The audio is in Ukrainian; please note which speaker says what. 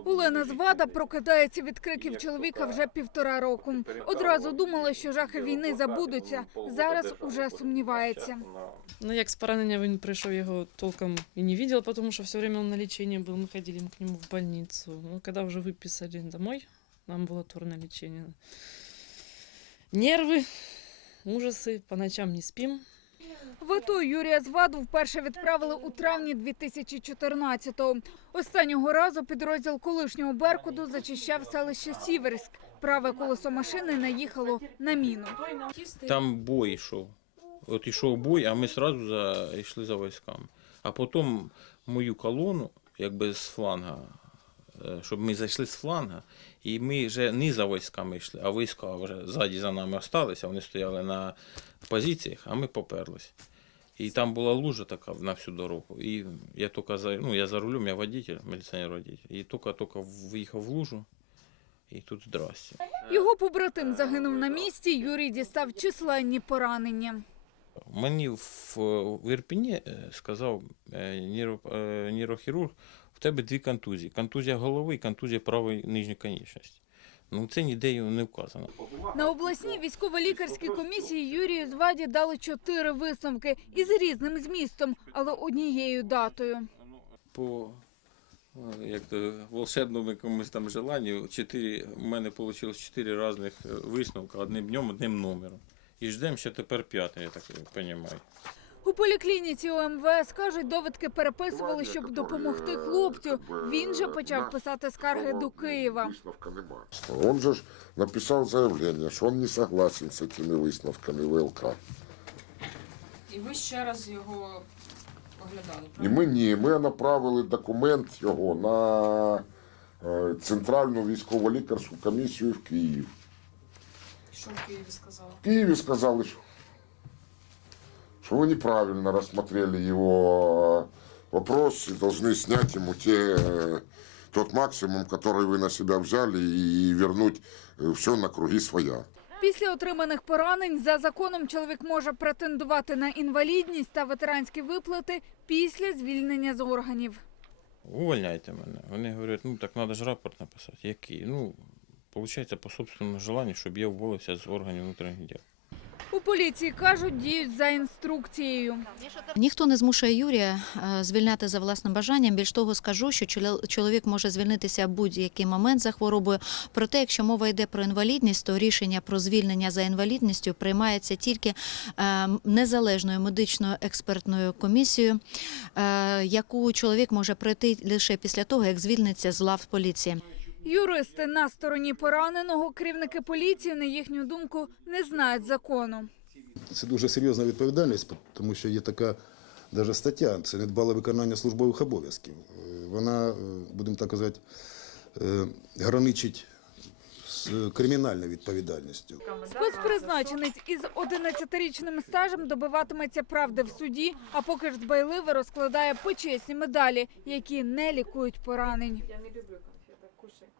Speaker 1: Олена Звада прокидається від криків чоловіка вже 1,5 року. Одразу думала, що жахи війни забудуться. Зараз уже сумнівається.
Speaker 2: Ну, як з поранення він прийшов, його толком і не бачив, тому що все время він на лікуванні був. Ми ходили к нему в больницу. Ну, коли вже виписали домой на амбулаторне лікування. Нерви, ужаси, по ночам не спимо.
Speaker 1: В АТО Юрія Зваду вперше відправили у травні 2014-го. Останнього разу підрозділ колишнього «Беркуту» зачищав селище Сіверськ. Праве колесо машини наїхало на міну.
Speaker 3: Там бой йшов. От йшов бой, а ми одразу йшли за військами. А потім мою колону, якби з фланга, щоб ми зайшли з фланга, і ми вже не за військами йшли, а війська вже ззаді за нами залишилися, вони стояли на позиціях, а ми поперлись. І там була лужа така на всю дорогу. І я тільки я за рулем, я водитель, міліціонер-водитель. І тільки виїхав в лужу, і тут здрасте.
Speaker 1: Його побратим загинув на місці, Юрій дістав численні поранення.
Speaker 3: Мені в Ірпені сказав нейрохірург, в тебе 2 контузії. Контузія голови і контузія правої нижньої конечності. Ну, це ніде не вказано.
Speaker 1: На обласній військово-лікарській комісії Юрію Зваді дали 4 висновки із різним змістом, але однією датою.
Speaker 3: По волшебному якомусь там желанню, у мене вийшло 4 різних висновки, одним днем, одним номером. І ждемо ще тепер 5-й, я так розумію.
Speaker 1: У поліклініці ОМВС, кажуть, довідки переписували, щоб допомогти хлопцю. Він же почав писати скарги до Києва.
Speaker 4: Он же написал заявление, что он не согласен с этими выставками ВЛК.
Speaker 2: І ви ще раз його оглядали,
Speaker 4: І ми направили документ його на Центральну військово-лікарську комісію в Київ.
Speaker 2: Що в Києві сказали?
Speaker 4: В Киеве сказали, что вы неправильно рассмотрели его вопрос и должны снять ему тот максимум, который вы на себя взяли, и вернуть все на круги своя.
Speaker 1: Після отриманих поранень за законом чоловік може претендувати на інвалідність та ветеранські виплати після звільнення з органів.
Speaker 3: Увольняйте мене. Вони говорять, так треба ж рапорт написати. Який? Виходить, по собственному желанню, щоб я уволився з органів внутрішніх діл.
Speaker 1: У поліції кажуть, діють за інструкцією.
Speaker 5: Ніхто не змушує Юрія звільняти за власним бажанням. Більш того, скажу, що чоловік може звільнитися в будь-який момент за хворобою. Проте, якщо мова йде про інвалідність, то рішення про звільнення за інвалідністю приймається тільки незалежною медичною експертною комісією, яку чоловік може пройти лише після того, як звільниться з лав поліції.
Speaker 1: Юристи на стороні пораненого, керівники поліції, на їхню думку, не знають закону.
Speaker 6: Це дуже серйозна відповідальність, тому що є така навіть стаття, це недбале виконання службових обов'язків. Вона, будемо так казати, граничить з кримінальною відповідальністю.
Speaker 1: Спецпризначенець із 11-річним стажем добиватиметься правди в суді, а поки ж дбайливо розкладає почесні медалі, які не лікують поранень.